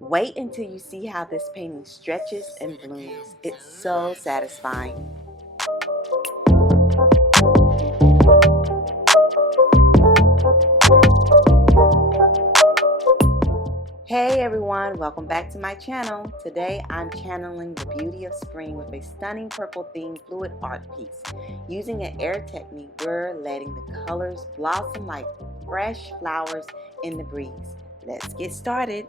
Wait until you see how this painting stretches and blooms. It's so satisfying. Hey everyone, welcome back to my channel. Today I'm channeling the beauty of spring with a stunning purple themed fluid art piece. Using an air technique, we're letting the colors blossom like fresh flowers in the breeze. Let's get started.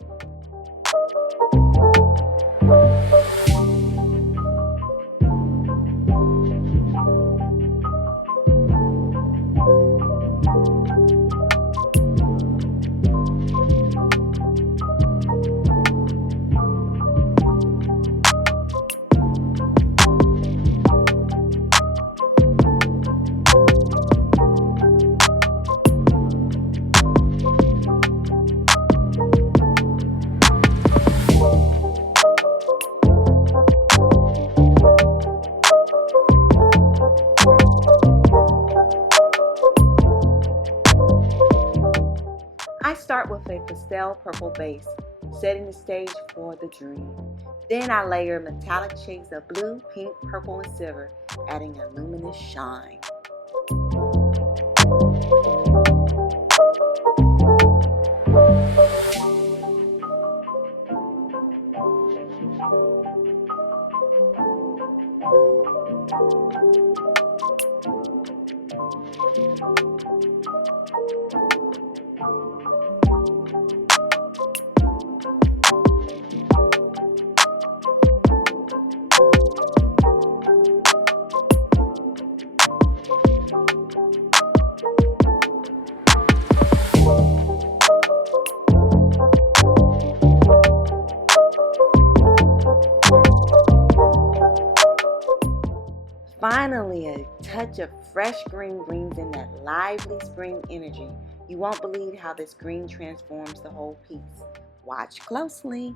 I start with a pastel purple base, setting the stage for the dream. Then I layer metallic shades of blue, pink, purple, and silver, adding a luminous shine. Finally, a touch of fresh green brings in that lively spring energy. You won't believe how this green transforms the whole piece. Watch closely.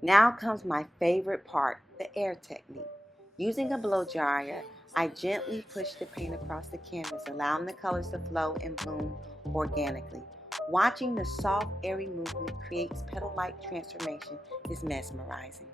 Now comes my favorite part, the air technique. Using a blow dryer, I gently push the paint across the canvas, allowing the colors to flow and bloom organically. Watching the soft, airy movement creates petal-like transformation is mesmerizing.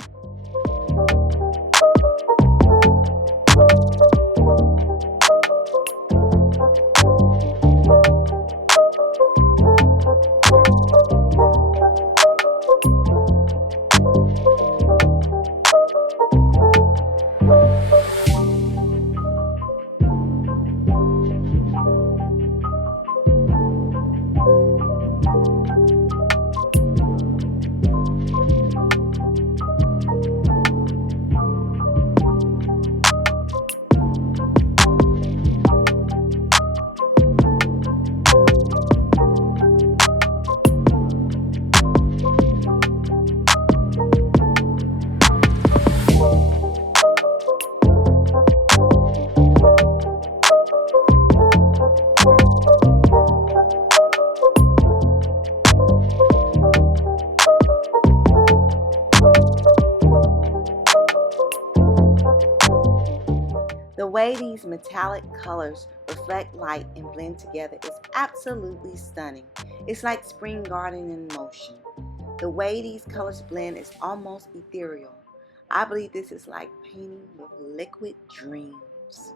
The way these metallic colors reflect light and blend together is absolutely stunning. It's like spring garden in motion. The way these colors blend is almost ethereal. I believe this is like painting with liquid dreams.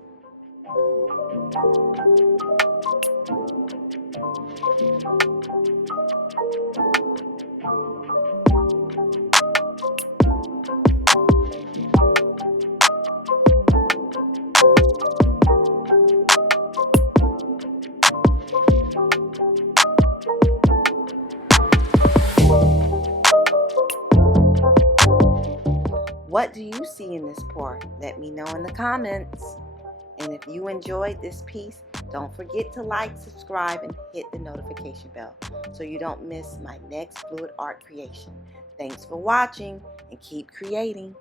What do you see in this pour? Let me know in the comments. And if you enjoyed this piece, don't forget to like, subscribe, and hit the notification bell so you don't miss my next fluid art creation. Thanks for watching and keep creating.